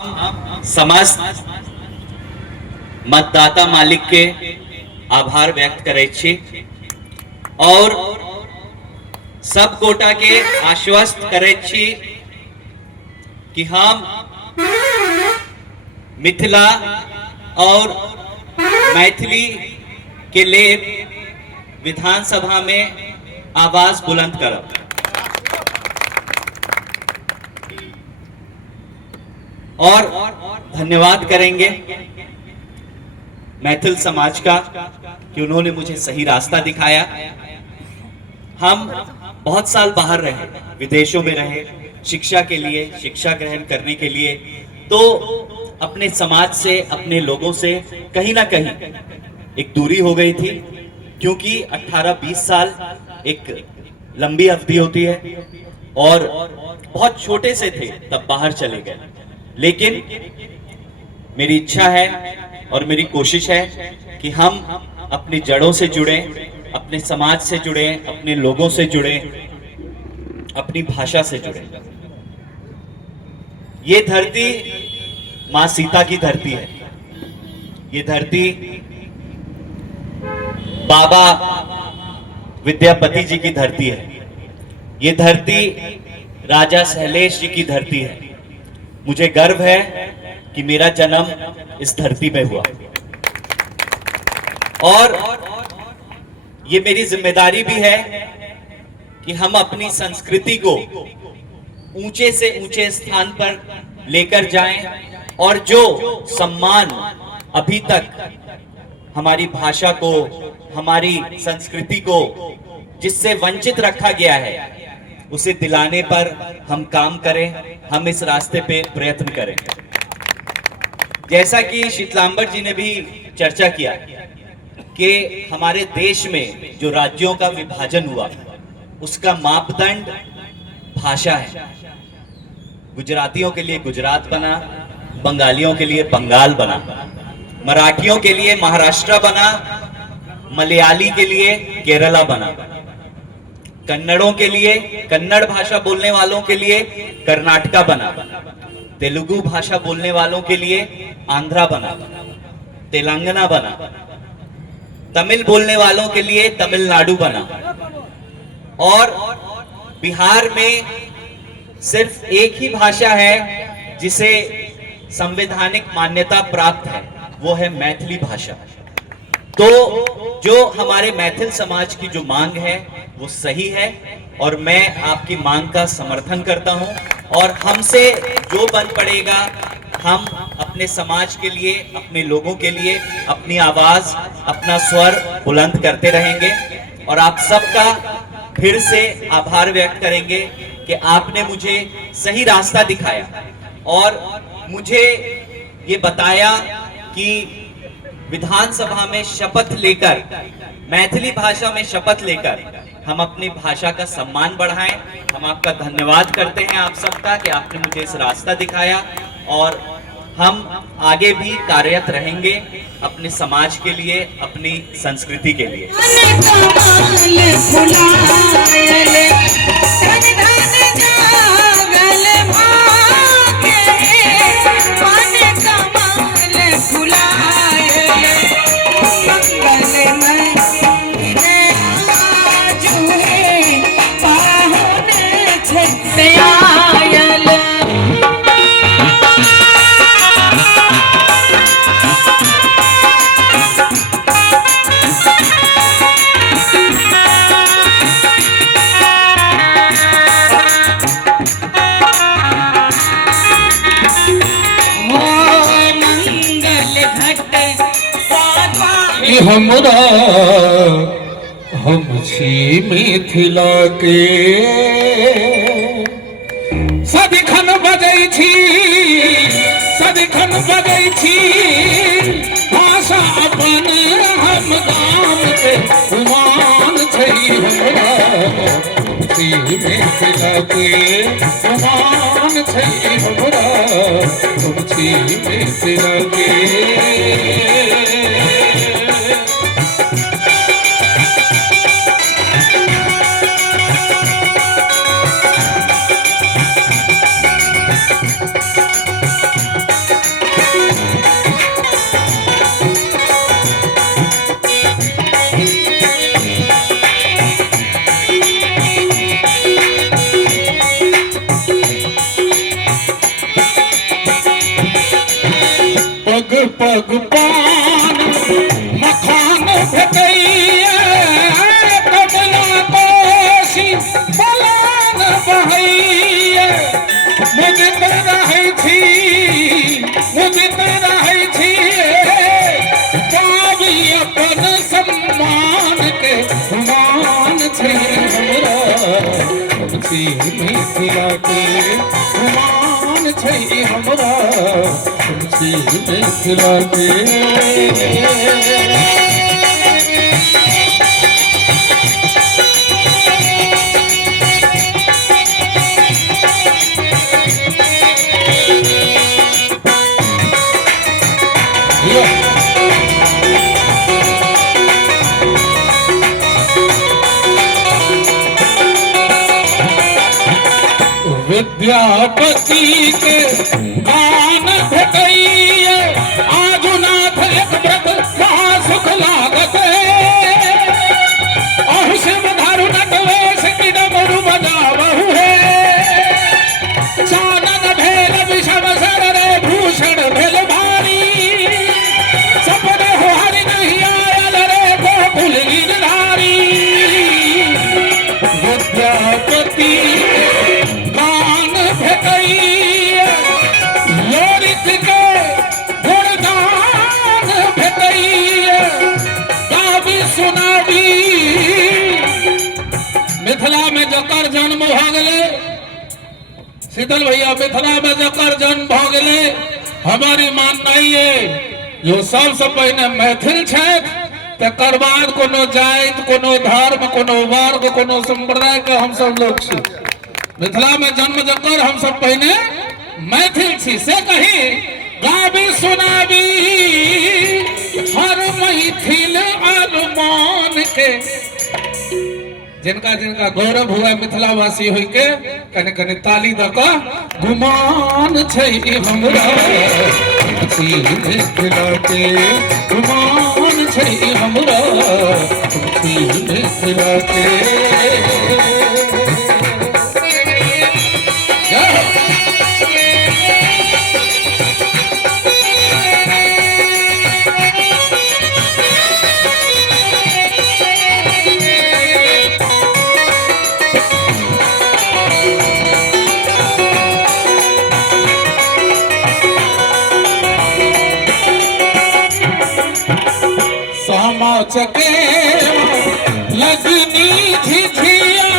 समस्त मतदाता मालिक के आभार व्यक्त करे छी और सब गोटा के आश्वस्त करे छी कि हम मिथिला और मैथिली के लिए विधानसभा में आवाज बुलंद करब। और धन्यवाद करेंगे मैथिल समाज का कि उन्होंने मुझे सही रास्ता दिखाया। हम बहुत साल बाहर रहे, विदेशों में रहे, शिक्षा के लिए, शिक्षा ग्रहण करने के लिए, तो अपने समाज से, अपने लोगों से कहीं ना कहीं एक दूरी हो गई थी, क्योंकि 18-20 साल एक लंबी अवधि होती है और बहुत छोटे से थे तब बाहर चले गए। लेकिन मेरी इच्छा है और मेरी कोशिश है कि हम अपनी जड़ों से जुड़े, अपने समाज से जुड़े, अपने लोगों से जुड़े, अपनी भाषा से जुड़े। ये धरती मां सीता की धरती है, ये धरती बाबा विद्यापति जी की धरती है, ये धरती राजा सहलेश जी की धरती है। मुझे गर्व है कि मेरा जन्म इस धरती में हुआ और ये मेरी जिम्मेदारी भी है कि हम अपनी संस्कृति को ऊंचे से ऊंचे स्थान पर लेकर जाएं और जो सम्मान अभी तक हमारी भाषा को, हमारी संस्कृति को जिससे वंचित रखा गया है, उसे दिलाने पर हम काम करें, हम इस रास्ते पे प्रयत्न करें। जैसा कि शीतलांबर जी ने भी चर्चा किया कि हमारे देश में जो राज्यों का विभाजन हुआ उसका मापदंड भाषा है। गुजरातियों के लिए गुजरात बना, बंगालियों के लिए बंगाल बना, मराठियों के लिए महाराष्ट्र बना, मलयाली के लिए केरला बना, कन्नड़ों के लिए, कन्नड़ भाषा बोलने वालों के लिए कर्नाटका बना, तेलुगु भाषा बोलने वालों के लिए आंध्रा बना, तेलंगाना बना, तमिल बोलने वालों के लिए तमिलनाडु बना और बिहार में सिर्फ एक ही भाषा है जिसे संवैधानिक मान्यता प्राप्त है, वो है मैथिली भाषा। तो जो हमारे मैथिल समाज की जो मांग है वो सही है और मैं आपकी मांग का समर्थन करता हूं और हमसे जो बन पड़ेगा हम अपने समाज के लिए, अपने लोगों के लिए अपनी आवाज, अपना स्वर बुलंद करते रहेंगे और आप सबका फिर से आभार व्यक्त करेंगे कि आपने मुझे सही रास्ता दिखाया और मुझे ये बताया कि विधानसभा में शपथ लेकर, मैथिली भाषा में शपथ लेकर हम अपनी भाषा का सम्मान बढ़ाएं। हम आपका धन्यवाद करते हैं आप सबका कि आपने मुझे इस रास्ता दिखाया और हम आगे भी कार्यरत रहेंगे अपने समाज के लिए, अपनी संस्कृति के लिए। हमरा हम छी मिथिला के सदिखन बजै छी, सदिखन बजै छी भाषा अपन हम गाम के उमान छै। हमरा छी मिथिला के उमान छै, हमरा हम छी मिथिला के। खग पान मखान भेटैया कमला कोशी पलान बहैया मुदित रहै छी पाबी अपन सम्मान के मान छै हमरा छी मिथिला के मान छै हमरा छी मिथिला के विद्यापति के गान भेटैया आजुनाथ एक व्रत महा सुख लागत अहु शिव धारु नटवेश की डमरू बजावहु है चानन भेल विषम सर रे भूषण भेल भारी सपने हो हरि नहीं आयल रे गोकुल गिरधारी विद्यापति लोरित के गुणगान भेटैया गाबी सुनाबी मिथिला में जकर जन्म भ गेले शीतल भैया मिथिला में जकर जन्म भ गेले हमारी माननाई है जो सबसे पहले मैथिल छथि तकर बाद कोनो जाति कोनो धर्म कोनो वर्ग कोनो संप्रदाय के हम सब लोग छी मिथिला में जन्म जकर हम सब पहले मैथिल छी से कही गाबी सुनाबी हर मैथिल अरमान के जिनका जिनका गौरव हुआ मिथिलावासी होई के कने कने ताली द क गुमान छै हमरा छी मिथिला के गुमान छै हमरा छी मिथिला के चके लगनी झिझिया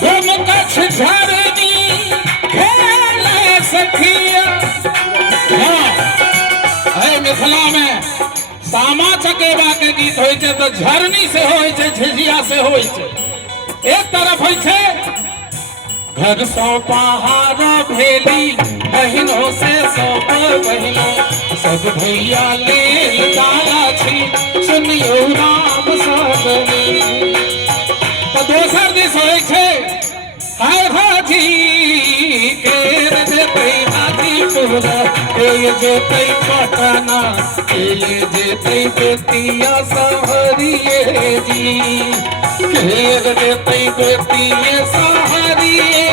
धुम कछ झरनी खेल सखिया मिथिला में सामा चकेवा के गीत होइ छै तो झरनी से होइ छै झिझिया से होइ छै एक तरफ होइ छै घर सौ पहाड़ भेली बहिनों से सब बहिनों सब भैया ले जाला छी सुनियो राम सब तो दोसर दिस होइ छै हाय हाजी के जेतै हाजीपुर के जेतै पटना के जेतै बेतिया सहरिये जी के जेतै बेतिया सहरिये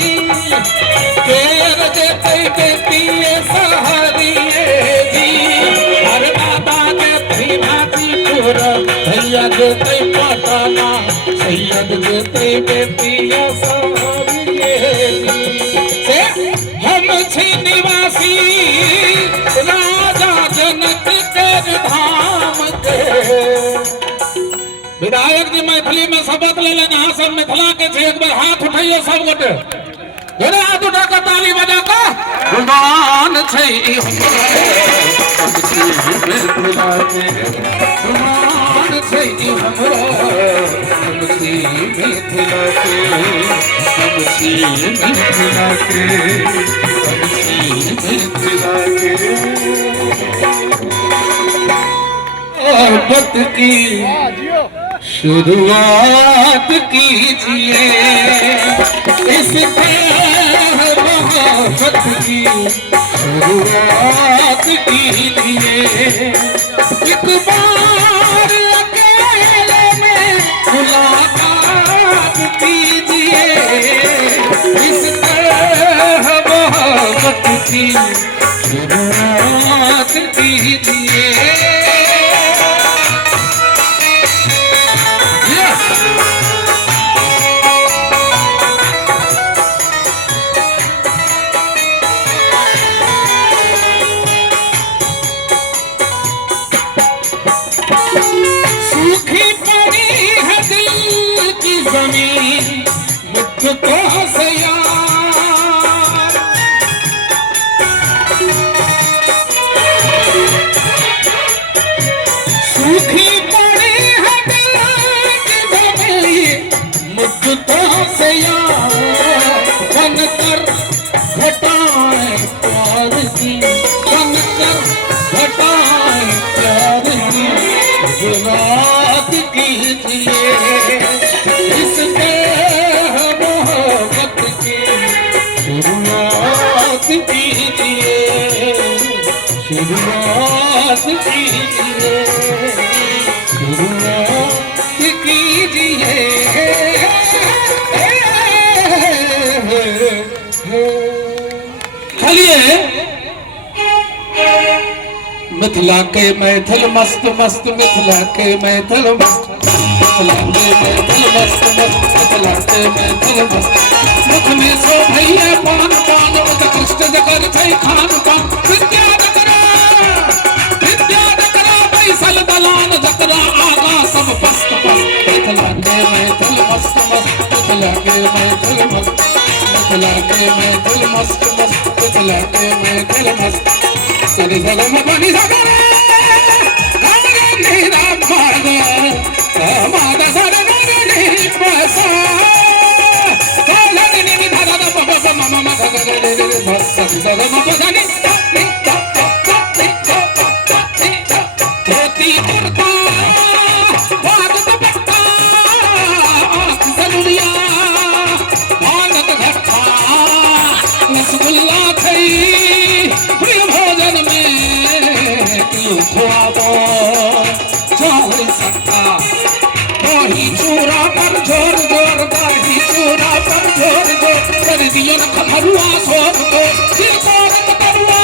जी के जेतै बेतिया सहरिये जी हर दादा जेतै हाजीपुर भैया जेतै पटना सैयद जेतै बेतिया सहरिये जी से हम छी निवासी राजा जनक के धाम के विधायक जी मैथिली में शपथ ले लेना सब मिथिला के छे एक बार हाथ उठाइए सब गोटे जोरे हाथ उठा कर ताली बजा कर गुमान छै मिथिला के गुमान छै हमरा हम छी मिथिला के हम छी मिथिला के हम छी मिथिला के मोहब्बत की शुरुआत कीजिए इस मोहब्बत की शुरुआत कीजिए एक बार अकेले में मुलाकात कीजिए इस मोहब्बत की शुरुआत कीजिए जमीन मुझको से यार, सूखी पड़ी है दिल की जमीन मुझको से यार, बनकर घटाए प्यार की, बनकर घटाए प्यार की शुरुआत कीजिए, इसके मोहब्बत की शुरुआत कीजिए, शुरुआत कीजिए, शुरुआत कीजिए। चलिए मिथिला के मैथिल मस्त मस्त, मिथिला के मैथिल मस्त, मिथिला के मैथिल मस्त मस्त, मिथिला के मैथिल मस्त, मुख में सो भैया पान पान, उत्कृष्ट जगर छै खान पान, विद्यानगरा बैसल दलान जकरा आगा सब पस्त पस्त, मिथिला के मैथिल मस्त मस्त, मिथिला के मैथिल मस्त, मिथिला के मैथिल मस्त मस्त, मिथिला के मैथिल मस्त। सरे सगम बनी सगरे गारे नीरा मागा मागा सरे नरे नी बसा कालन नी धरा द प प म म ग ग रे रे धस सगम बनी नी त त त नी धोती कुर्ता वाद त पट्टा सनुरिया भांगत घट्टा रसगुल्ला खई भोजन में खुआबो चौरी सकता, दही चूरा पर जोर जोर, दही चूरा पर जोर जोर, कर दियो न खमरुआ सोद को, दिल को रंग तरुआ,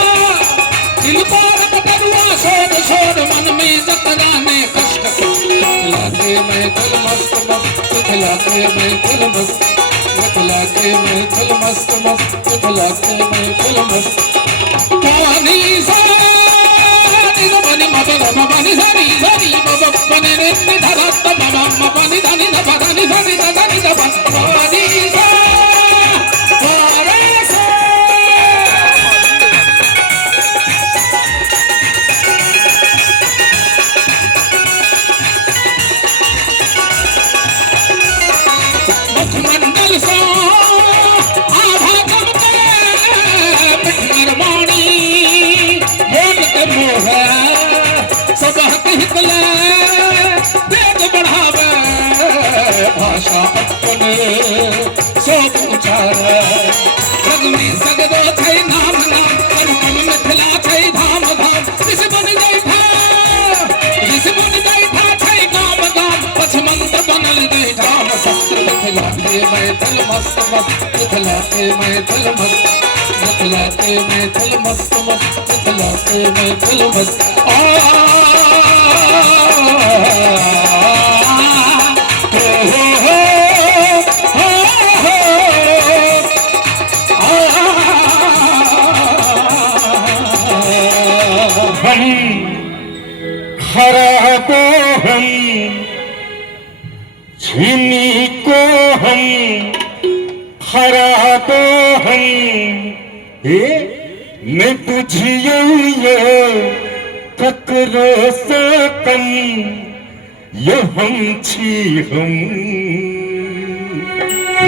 दिल को रंग तरुआ, सोद सोद मन में जतरा ने कष्ट को, मिथिला के मैथिल मस्त मस्त, मिथिला के मैथिल मस्त, मिथिला के मैथिल मस्त मस्त, मिथिला के मैथिल मस्त। पानी सा बनी मबन मबनी सरी सरी मब बने रे धरा तब मम पानी धानी न पानी धानी न धानी न पानी सा पारे सा मुखमंडल सा आभा चमके पिठर वाणी मोन के मोह सब हक हिकले वेद बढ़ावे भाषा अपने सब उचारे, जग में सगदो छै नाम नाम, अनुपम मिथिला छै धाम धाम, ऋषि बन बैठा छै गाम गाम, पछमंत बनल धाम शस्त्र, मिथिला के मैथिल मस्त मस्त, मिथिला के मैथिल मस्त, मिथिला के मैथिल मस्त मस्त, मिथिला के मैथिल मस्त। हम हरा को हम छीनी को हम हरा को हम मैं बुझियो ककरो से कम यो हम छी हम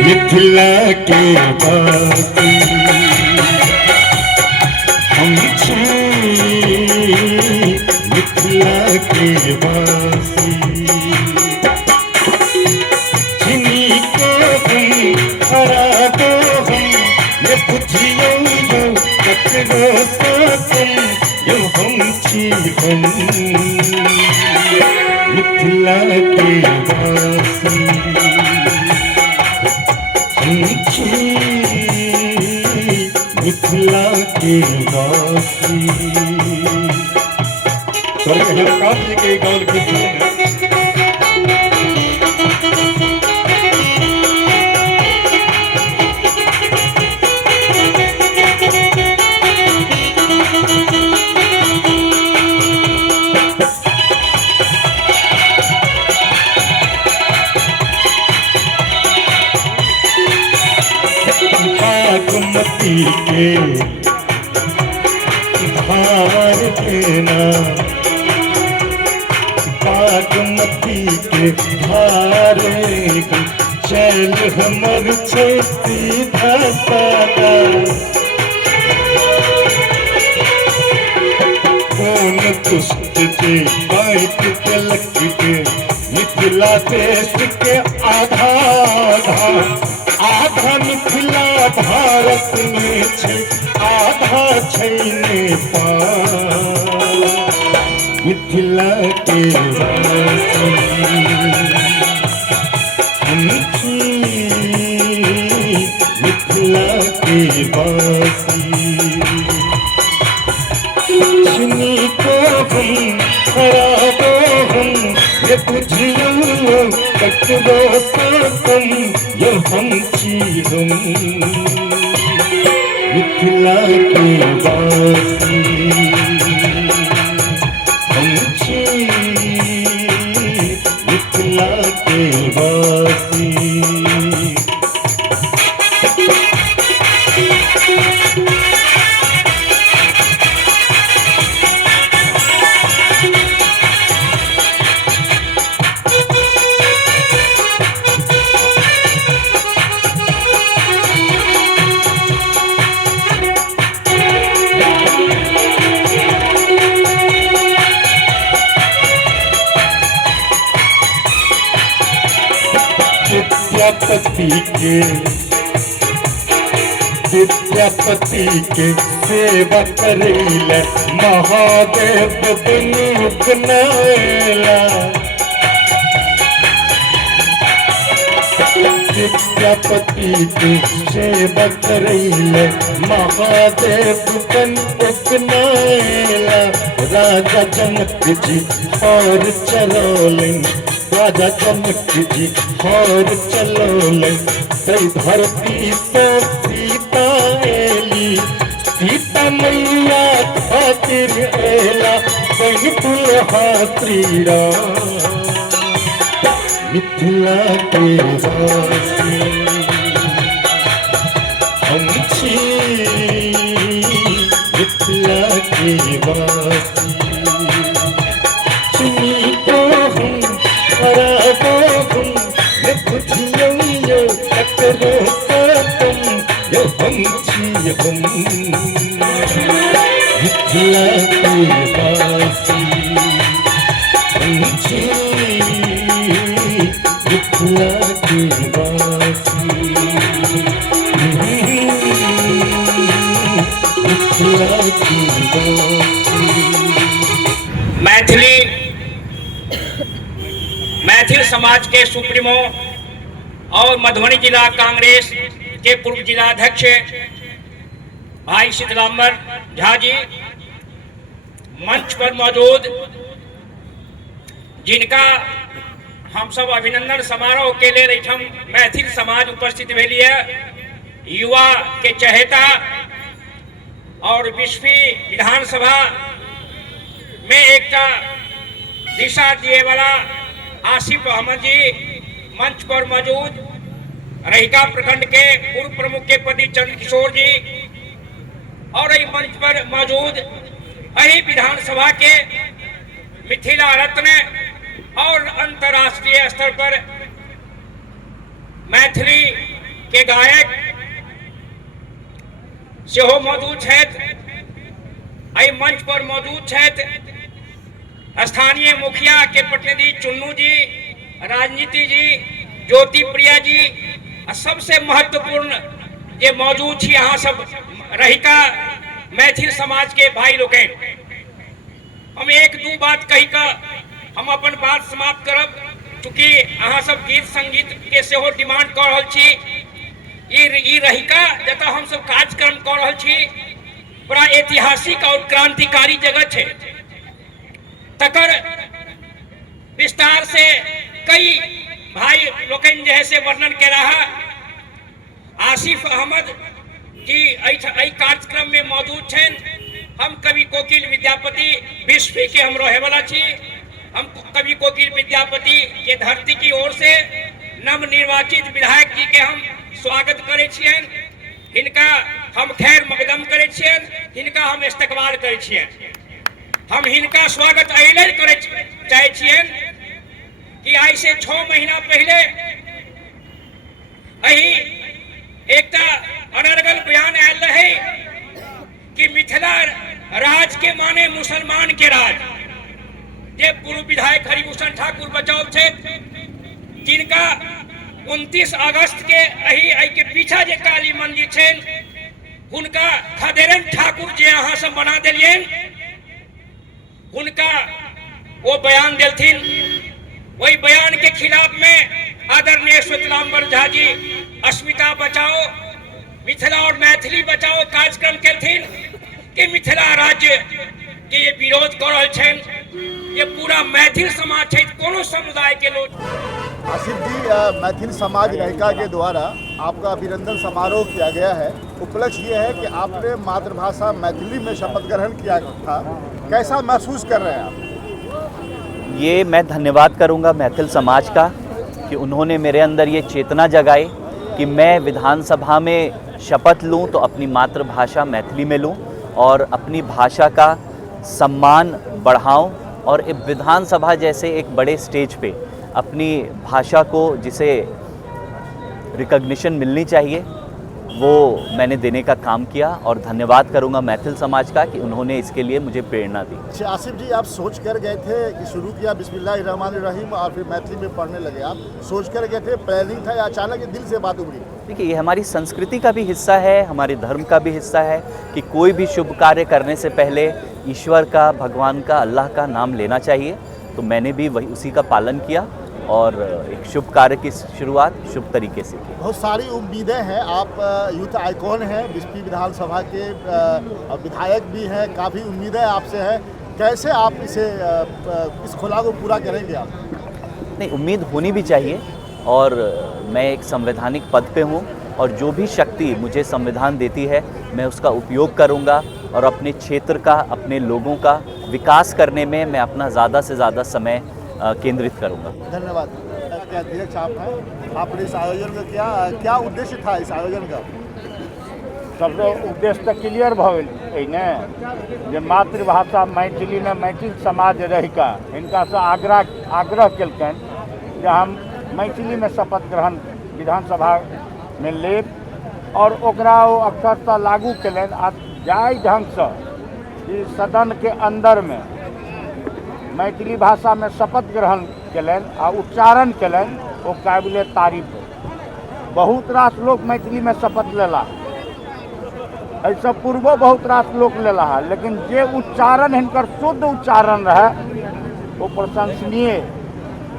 मिथिला के वासी हम छी मिथिला के वासी जिनी को हम हरा दो हम मैं बुझियो ककरो से कम यो हम छी हम मिथिला के वासी हम छी मिथिला के वासी। काशी के गाँव के बागमती के धार देना, बागमती के धारे चल हमर छे सीधा सादा। कौन दुष्ट जे बाइक के लग के मिथिला देश के आधा आधा मिथिला भारत में छे, आधा छै नेपाल। मिथिला के वासी हम छी, मिथिला के वासी। सुनी को हम खराबो हम ये बुझियो कटबो साकम ये हम छी हम। मिथिला के वासी हम छी, मिथिला के वासी। विद्यापति के सेवा करेला महादेव बिनुक नैला। विद्यापति के सेवा करेला महादेव बिनुक नैला। राजा जनक जी और चलोलें, राजा जनक जी और चलोलें। कई धरती से सीता एली, सीता मैया खातिर एला कहीं दुल्हा श्री राम। मिथिला के वासी हम छी, मिथिला के वासी। सुनी को हम खराबो हम ये बुझियो ककरो साकम ये हम छी हम। मिथिला के वासी हम छी, मिथिला के वासी। मिथिला के वासी। मैथिल समाज के सुप्रीमो और मधुबनी जिला कांग्रेस के पूर्व जिलाध्यक्ष भाई शीतलांबर झा जी मंच पर मौजूद, जिनका हम सब अभिनंदन समारोह के लिए एठम मैथिल समाज उपस्थित भेलिए। युवा के चहेता और 20वीं विधानसभा में एक दिशा दिए वाला आसिफ अहमद जी मंच पर मौजूद, रहिका प्रखंड के पूर्व प्रमुख के पति चंद्र किशोर जी और इस मंच पर मौजूद यही विधानसभा के मिथिला रत्न और अंतर्राष्ट्रीय स्तर पर मैथिली के गायक सेहो मौजूद छथि। एहि मंच पर मौजूद छथि स्थानीय मुखिया के प्रतिनिधि चुन्नू जी, राजनीति जी, ज्योति प्रिया जी, सबसे महत्वपूर्ण जे मौजूद छी अहाँ सब रहिका मैथिल समाज के भाई लोग। हम एक दू बात कही का हम अपन बात समाप्त करब, चूँकि अहाँ सब गीत संगीत के सेहो डिमांड कर रहल छी। ई रहिका जतऽ हम सब कार्यक्रम कर रहल छी बड़ा ऐतिहासिक और क्रांतिकारी जगह है। तकर विस्तार से कई भाई लोकन जैसे वर्णन के रहा। आसिफ अहमद जी कार्यक्रम में मौजूद हैं। हम कवि कोकिल विद्यापति 20वीं के हम रहे वाला छी। हम कवि कोकिल विद्यापति के धरती की ओर से नव निर्वाचित विधायक जी के हम स्वागत करे छियन। इनका हम खैर मकदम करै छियन, हिनका हम इस्तकबाल करै छियन। हम हिनका स्वागत एहिले करे चाहे छियन कि आई से 6 महीना पहले अही एकटा अनर्गल बयान आयल रहे कि मिथिला राज के माने मुसलमान के राज। जे पूर्व विधायक हरिभूषण ठाकुर बचाव छे, जिनका 29 अगस्त के अही के पीछा जे काली मंदिर छे, हुनका खदेरन ठाकुर जे अहाँ सब बना दिलियन, उनका वो बयान दिलथिन। वही बयान के खिलाफ में आदरणीय श्वेतलांबर झा जी अस्मिता बचाओ, मिथिला और मैथिली बचाओ कार्यक्रम केलथिन कि मिथिला राज्य के ये विरोध कर रहल छन। ये पूरा मैथिल समाज है, कोनो समुदाय के लोग। आसिफ जी, मैथिल समाज रहिका के द्वारा आपका अभिनंदन समारोह किया गया है। उपलक्ष्य ये है कि आपने मातृभाषा मैथिली में शपथ ग्रहण किया था, कैसा महसूस कर रहे हैं आप? ये मैं धन्यवाद करूंगा मैथिल समाज का कि उन्होंने मेरे अंदर ये चेतना जगाई कि मैं विधानसभा में शपथ लूं तो अपनी मातृभाषा मैथिली में लूं और अपनी भाषा का सम्मान बढ़ाऊं और विधानसभा जैसे एक बड़े स्टेज पे अपनी भाषा को जिसे रिकॉग्निशन मिलनी चाहिए वो मैंने देने का काम किया और धन्यवाद करूंगा मैथिल समाज का कि उन्होंने इसके लिए मुझे प्रेरणा दी। अच्छा आसिफ जी, आप सोच कर गए थे कि शुरू किया बिस्मिल्लाहिर्रहमानिर्रहीम और फिर मैथिली में पढ़ने लगे, आप सोच कर गए थे, प्लानिंग था या अचानक दिल से बात उभरी? देखिए, ये हमारी संस्कृति का भी हिस्सा है, हमारे धर्म का भी हिस्सा है कि कोई भी शुभ कार्य करने से पहले ईश्वर का, भगवान का, अल्लाह का नाम लेना चाहिए। तो मैंने भी वही उसी का पालन किया और एक शुभ कार्य की शुरुआत शुभ तरीके से की। बहुत सारी उम्मीदें हैं, आप यूथ आइकॉन हैं, बिस्फी विधानसभा के विधायक भी हैं, काफ़ी उम्मीदें आपसे हैं, कैसे आप इस खुला को पूरा करेंगे आप? नहीं, उम्मीद होनी भी चाहिए और मैं एक संवैधानिक पद पे हूँ और जो भी शक्ति मुझे संविधान देती है मैं उसका उपयोग करूँगा और अपने क्षेत्र का, अपने लोगों का विकास करने में मैं अपना ज़्यादा से ज़्यादा समय केंद्रित करूँगा। धन्यवाद। क्या अध्यक्ष आप हैं, आपने इस आयोजन का क्या उद्देश्य था इस आयोजन का? सब उद्देश्य तो क्लियर भऽ गेल ने, जे मातृभाषा मैथिली में मैथिल समाज रहिका हिनका से आग्रह केलकन जे हम मैथिली में शपथ ग्रहण विधानसभा में लेब और ओकरा ओ अक्षरता लागू केलन। आ जाय ढंग से सदन के अंदर में मैथिली भाषा में शपथ ग्रहण केलन आ उच्चारण केलन, वो काबिले तारीफ है। बहुत रास लोग मैथिली में शपथ लेला, ऐसा पूर्वो बहुत रास लोग लेला है, लेकिन जे उच्चारण हिनकर शुद्ध उच्चारण रहे वो प्रशंसनीय।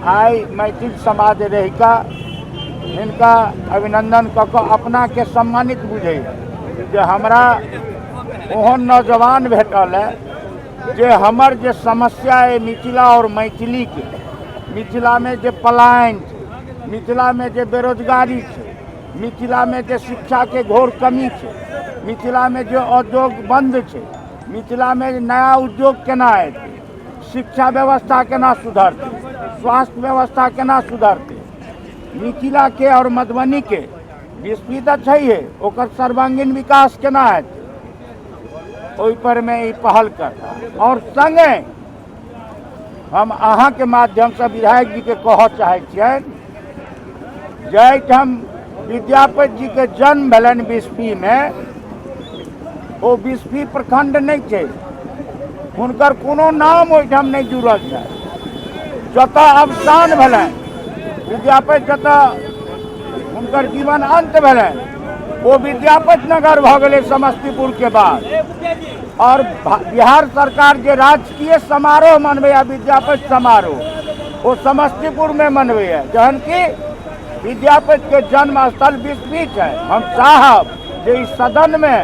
आई मैथिल समाज रहिका हिनका अभिनंदन कऽ अपना के सम्मानित बुझे जे हमरा ओहन नौजवान भेटल है जे हमर जे समस्या है मिथिला और मैथिली के, मिथिला में जे पलायन छै, मिथिला में जे बेरोजगारी छै, मिथिला में जे शिक्षा के घोर कमी छै, मिथिला में जो उद्योग बंद छै, मिथिला में नया उद्योग केना एतै, शिक्षा व्यवस्था केना सुधरतै, स्वास्थ्य व्यवस्था केना सुधरतै, मिथिला के और मधुबनी के विस्फी तऽ छैहे, ओकर सर्वांगीण विकास केना हेतै, ओहि पर मैं ई पहल करता। और संगे हम अहाँ के माध्यम से विधायक जी के कह चाहे छियन, जाहिठाम विद्यापति जी के जन्म भेलन बिस्फी में, वो बिस्फी प्रखंड नहीं छै, हुनकर कोनो नाम ओहिठाम नहीं जुड़ल है। जतऽ अवसान भेलन विद्यापति, जतऽ हुनकर जीवन अंत भेलन वो विद्यापति नगर भऽ गेलै समस्तीपुर के बाद। और बिहार सरकार जे राजकीय समारोह मनबैया विद्यापति समारोह वो समस्तीपुर में मनबैया, जहन कि विद्यापति के जन्म स्थल बिस्फी है। हम चाहब जे इस सदन में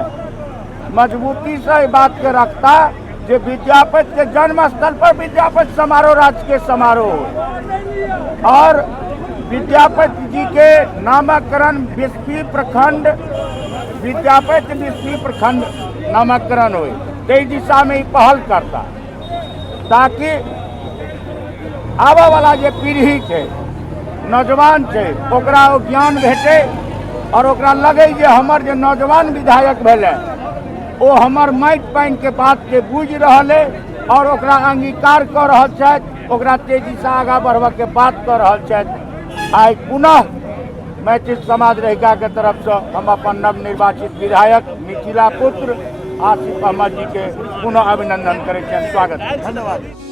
मजबूती से इस बात के रखता जे विद्यापति के जन्म स्थल पर विद्यापति समारोह राजकीय समारोह हो और विद्यापति जी के नामकरण बिस्फी प्रखंड विद्यापति बिस्फी प्रखंड नामकरण हो, ते दिशा में पहल करता ताकि आबे वाला जे पीढ़ी है, नौजवान है, ओकरा ज्ञान भेटे और ओकरा लगे जे हमर जे नौजवान विधायक भेले ओ हमर माटि पानि के बात के बुझ रहले और ओकरा अंगीकार कर रहल छथि, ओकरा तेजी से आगा बढ़बे के बात कर रहल छथि। आइ पुनः मैथिल समाज रहिका के तरफ से हम अपन नवनिर्वाचित विधायक मिथिला पुत्र आसिफ अहमद जी के पुनः अभिनंदन करै छियनि, स्वागत। धन्यवाद।